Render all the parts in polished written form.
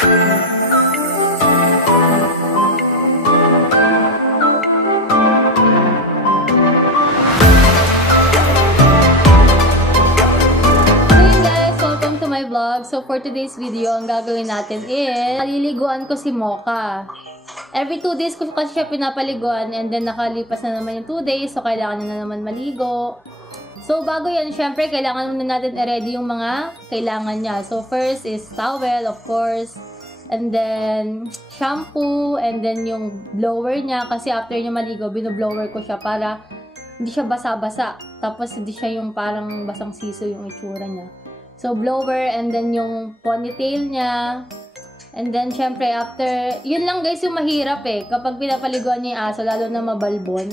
So, for today's video, ang gagawin natin is paliliguan ko si Mocha. Every 2 days ko kasi siya pinapaliguan and then nakalipas na naman yung 2 days, so kailangan na naman maligo. So, bago yan, syempre, kailangan muna natin i-ready yung mga kailangan niya. So, first is towel, of course, and then shampoo, and then yung blower niya, kasi after niya maligo, binoblower ko siya para hindi siya basa-basa. Tapos, hindi siya yung parang basang siso yung itsura niya. So, blower, and then yung ponytail niya. And then, syempre, after, yun lang guys yung mahirap eh. Kapag pinapaliguan niya yung aso, lalo na mabalbon.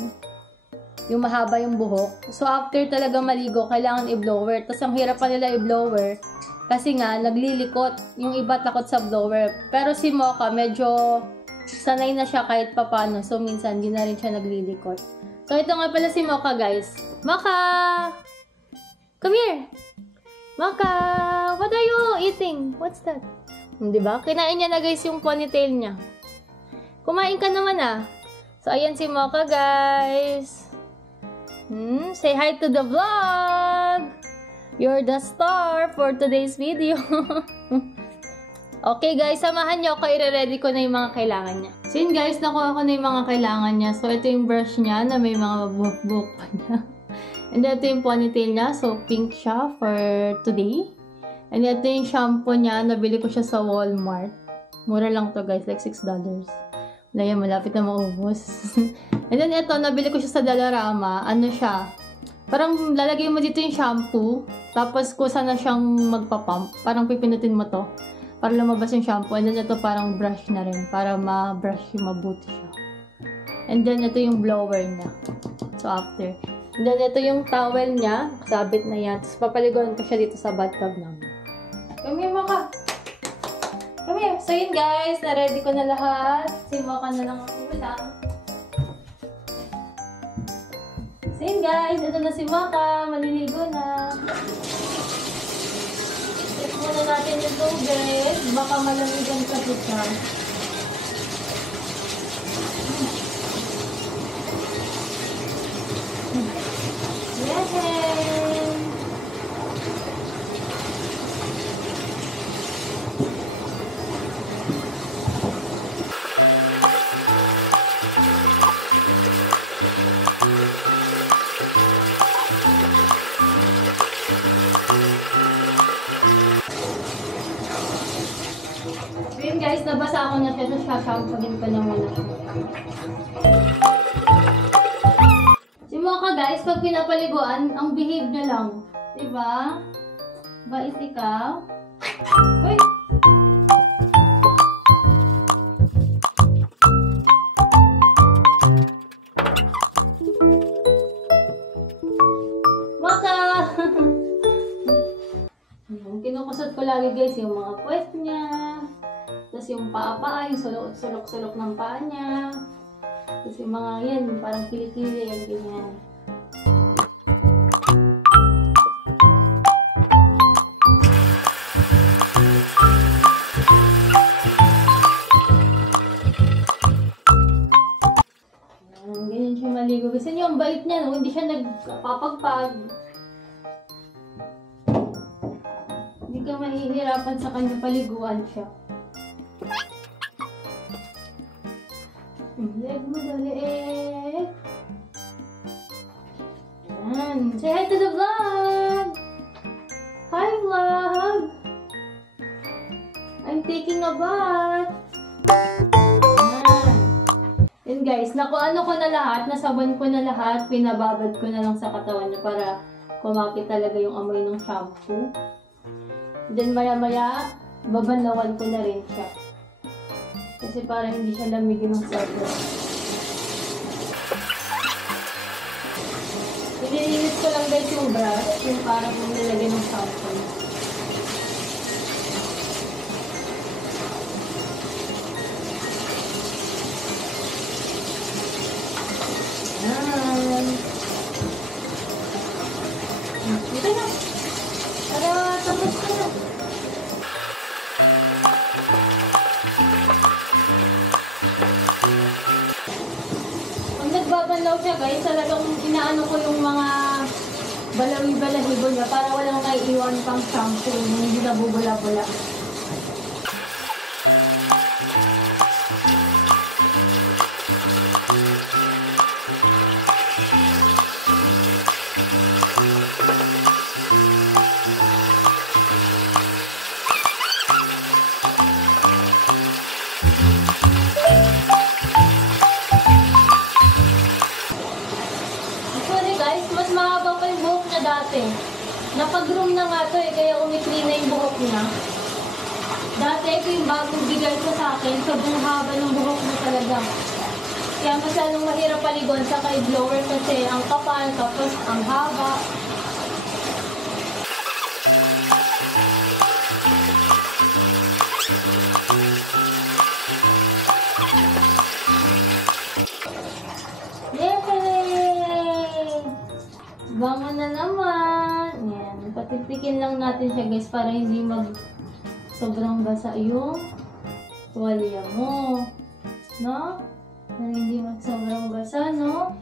Yung mahaba yung buhok. So, after talaga maligo, kailangan i-blower. Tapos, ang hirap pa nila i-blower. Kasi nga, naglilikot. Yung iba takot sa blower. Pero si Mocha, medyo sanay na siya kahit papano. So, minsan, hindi na rin siya naglilikot. So, ito nga pala si Mocha, guys. Mocha! Come here! Mocha! What are you eating? What's that? Diba? Kinain niya na guys yung ponytail niya. Kumain ka naman ah. So, ayan si Mocha guys. Say hi to the vlog! You're the star for today's video. Okay guys, samahan niyo ako. I-ready ko na yung mga kailangan niya. So yun guys, nakuha ko na yung mga kailangan niya. So ito yung brush niya na may mga buhok-buhok pa niya. And ito yung ponytail niya. So, pink siya for today. And ito yung shampoo niya. Nabili ko siya sa Walmart. Mura lang to guys. Like $6. Wala yan, malapit na maubos. And then ito, nabili ko siya sa Dollarama. Ano siya? Parang lalagay mo dito yung shampoo. Tapos kusa na siyang magpapump. Parang pipinutin mo to. Para lumabas yung shampoo. And then ito parang brush na rin. Para ma-brush yung mabuti siya. And then ito yung blower niya. So after. And then, ito yung towel niya. Nakasabit na yan. Tapos, papaliguan ko siya dito sa bathtub namin. Come here, Mocha! Come here! So, yun guys. Na-ready ko na lahat. Si Mocha na lang ang ulang. So, yun guys. Ito na si Mocha. Maliligo na. Check muna natin yung tubig. Baka malamigan ka siya. Yun guys, nabasa ako na siya. Sashampagin ko na muna siya. Si Mocha guys, pag pinapaliguan, ang behave niya lang. Diba? Bait ikaw? Uy! Mocha! Kinukusot ko lagi guys yung mga puwet niya. Tapos yung paa-paa, yung sulok-sulok ng paa niya. Tapos yung mga yan, parang kilikili, yung ganyan. Ganyan siya maligo. Kasi yung bait niya, no? Hindi siya nagpapagpag. Hindi ka mahihirapan sa kanya, paliguan siya. Leg mo dali. Ayan. Say hi to the vlog! Hi vlog! I'm taking a bath! Ayan. Yun guys, nakuano ko na lahat, nasaban ko na lahat, pinababad ko na lang sa katawan niya para kumapit talaga yung amoy ng shampoo. Then maya-maya, babanlawan ko na rin siya. Kasi para hindi siya lamigin ng sobra. Nililinis ko lang guys yung brush, yung parang nilagay ng shampoo. Yan. Dito na. Para tapos ko na. gumagalaw siya guys, talagang inaano ko yung mga balawi-balahibo niya para walang naiiwan pang shampoo, hindi na bubula-bula. Dati. Napag-groom na nga to kaya umikli na yung buhok niya. Dati ito yung bagong bigay ko sa akin, sobrang haba ng buhok niya talaga. Kaya masyadong mahirap paligon sa kay blower kasi ang kapal, tapos ang haba. Bango na naman. Yan. Patipikin lang natin siya guys para hindi sobrang basa yung tuwalya mo. No? Para hindi sobrang basa, no?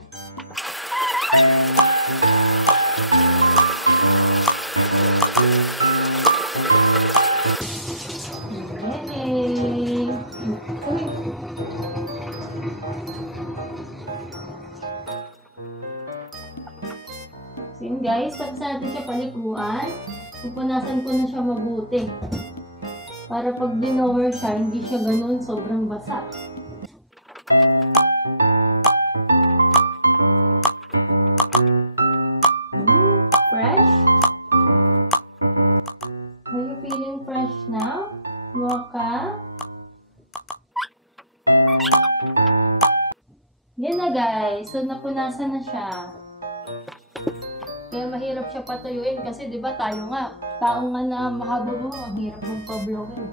Okay. Uy. So yun guys, tapos natin siya palikuan. Pupunasan ko na siya mabuti. Para pag dinower siya, hindi siya ganun sobrang basa. Fresh? Are you feeling fresh now, Mocha? Yan na guys, so napunasan na siya. Kaya mahirap siya patuyuin kasi 'di ba tayo nga, tao nga na mahaba mo, ang hirap magpa-blowin.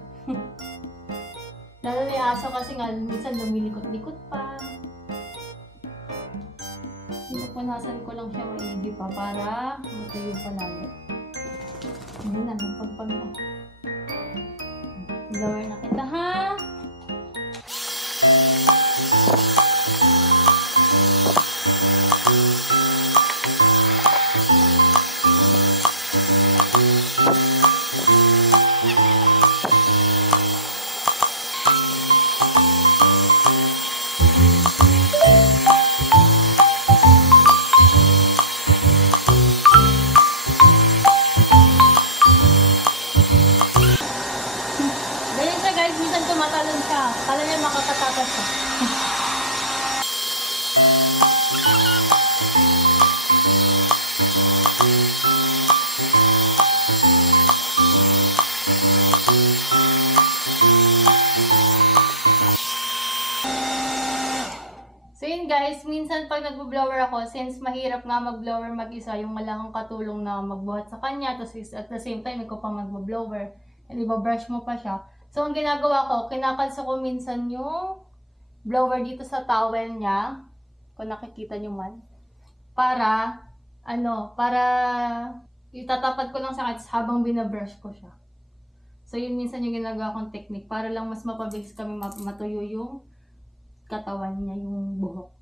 Lalo na yung aso kasi nga minsan lumilikot-likot pa. Pinupunasan ko lang siya maigi pa para matuyo pa lalo. Ayun na, nagpagpag na. Blower na kita ha! Minsan tumatalon siya. Kala niya makakatakas siya. So yun guys, minsan pag nag-blower ako, since mahirap nga mag-blower mag-isa, yung wala kang katulong na magbuhat sa kanya, tapos at the same time, ikaw pa mag-blower, and iba-brush mo pa siya. So, ang ginagawa ko, kinakalso ko minsan yung blower dito sa towel niya. Kung nakikita nyo man. Para itatapat ko lang sa kanya habang binabrush ko siya. So, yun minsan yung ginagawa kong technique. Para lang mas mapabilis kami matuyo yung katawan niya, yung buhok.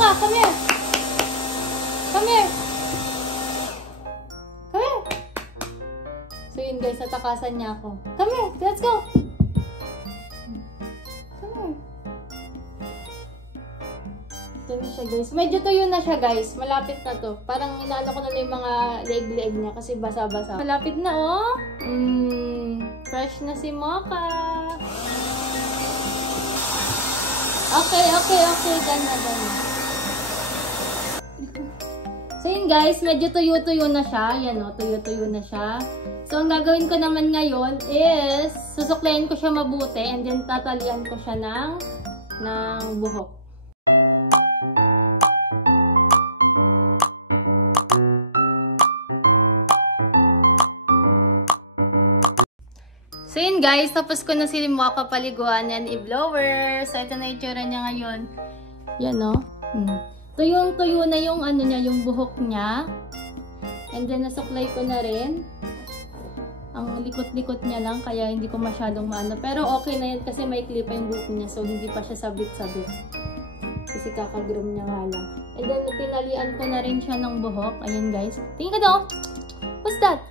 Mocha, come here. Come here. Come here. So yun guys, natakasan niya ako. Come here, let's go. Come here. Ito na siya guys. Medyo tuyo na siya guys. Malapit na to. Parang inaano ko na yung mga leg-leg niya kasi basa-basa. Malapit na oh. Fresh na si Mocha. Okay. Gana. So yun guys, medyo tuyo-tuyo na siya. Yan o, tuyo-tuyo na siya. So ang gagawin ko naman ngayon is susuklayin ko siya mabuti and then tatalian ko siya ng buhok. So yun guys, tapos ko na si Mocha paliguan and i-blower. So ito na itsura niya ngayon. Yan o. Tuyong-tuyo na yung ano niya, yung buhok niya. And then nasuklay ko na rin. Ang likot-likot niya lang, kaya hindi ko masyadong maano. Pero okay na yan kasi may clip pa yung buhok niya. So hindi pa siya sabit-sabit. Kasi kakagroom niya nga lang. And then tinalian ko na rin siya ng buhok. Ayan guys. Tingin ka daw. What's that?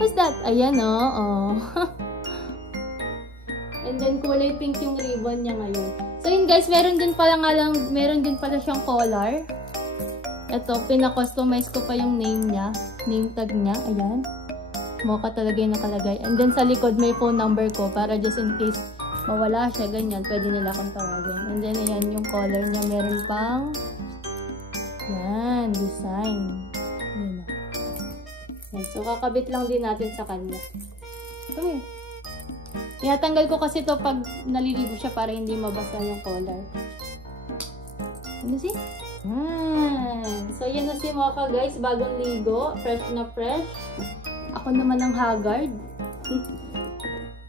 What's that? Ayan o. Oh. And then kulay pink yung ribbon niya ngayon. So yun guys, meron din pala siyang collar. Ito, pina-customize ko pa yung name niya. Name tag niya. Ayan. Mocha talaga yung nakalagay. And then sa likod may phone number ko para just in case mawala siya, ganyan. Pwede nila akong tawagin. And then ayan yung collar niya. Meron pang yan, design. Ayan. So kakabit lang din natin sa kanya. Come here. Tinatanggal ko kasi to pag naliligo siya para hindi mabasa yung collar. Ano si? So yan na si Mocha guys, bagong ligo, fresh na fresh. Ako naman ang haggard.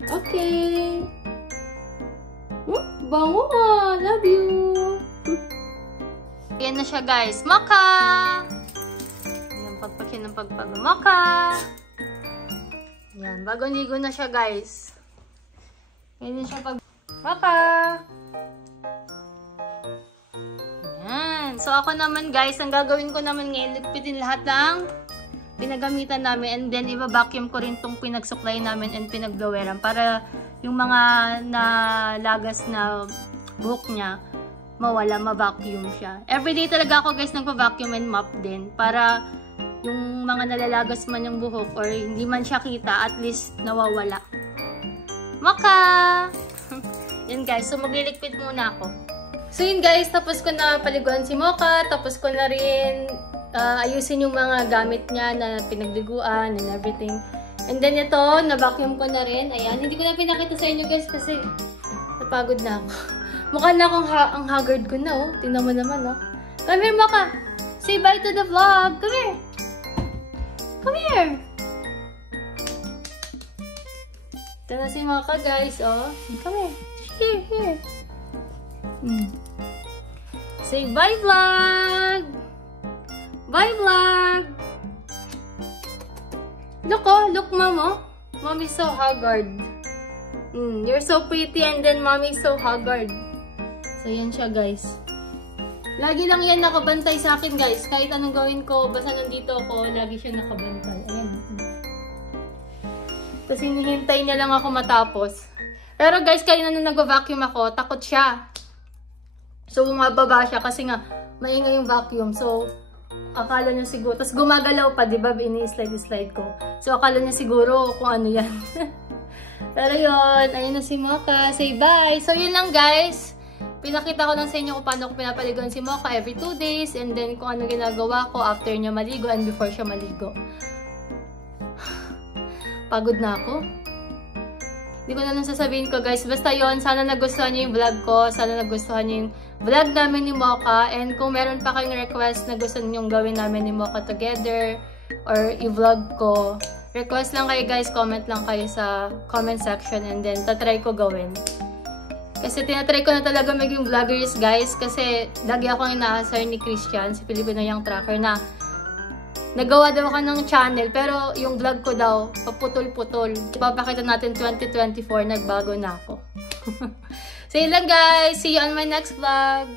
Okay. Bango ah, love you. Yan na siya guys, Mocha. Yan, pagpakin ng pagpag Mocha. Yan, bagong ligo na siya guys. Ganyan siya pag Mocha. Yan. So ako naman guys, ang gagawin ko naman ngayon, ligpitin lahat ng pinagamitan namin and then i-vacuum ko rin tong pinagsuklay namin and pinagbloweran para yung mga nalagas na buhok niya mawala, ma-vacuum siya. Everyday talaga ako guys nagpa-vacuum and mop din para yung mga nalalagas man yung buhok or hindi man siya kita, at least nawawala. Mocha! Yan guys, so magliligpit muna ako. So yun guys, tapos ko na paliguan si Mocha, tapos ko na rin ayusin yung mga gamit niya na pinagliguan and everything. And then ito, na-vacuum ko na rin. Ayan, hindi ko na pinakita sa inyo guys kasi napagod na ako. Mukha na akong ang haggard ko na oh. Tingnan mo naman oh. Come here Mocha! Say bye to the vlog! Come here! Come here! Ito na si Mocha guys, oh. Come here. Here. Say bye vlog! Bye vlog! Look oh, look mom oh. Mommy's so haggard. You're so pretty and then mommy's so haggard. So yan siya guys. Lagi lang yan nakabantay sa akin guys. Kahit anong gawin ko, basta nandito ako, lagi siya nakabantay. Ayan. Tapos hinihintay niya lang ako matapos. Pero guys, kaya na nag-vacuum ako, takot siya. So bumababa siya kasi nga maingay yung vacuum. So akala niya siguro, tapos gumagalaw pa, diba? Ini-slide ko. So akala niya siguro kung ano yan. Pero yun, ayun na si Mocha. Say bye! So yun lang guys. Pinakita ko lang sa inyo kung paano ko pinapaligoan si Mocha every 2 days. And then kung ano ginagawa ko after niya maligo and before siya maligo. Pagod na ako. Hindi ko na lang sasabihin ko guys. Basta yun, sana nagustuhan niyo yung vlog ko. Sana nagustuhan niyo yung vlog namin ni Mocha. And kung meron pa kayong request na gusto niyo gawin namin ni Mocha together or i-vlog ko, request lang kayo guys. Comment lang kayo sa comment section and then tatry ko gawin. Kasi tinatry ko na talaga maging vloggers guys. Kasi lagi akong inaasar ni Christian, si Filipino Young Tracker, na nagawa daw ako ng channel, pero yung vlog ko daw, paputol-putol. Ipapakita natin 2024, nagbago na ako. So yun lang guys, see you on my next vlog!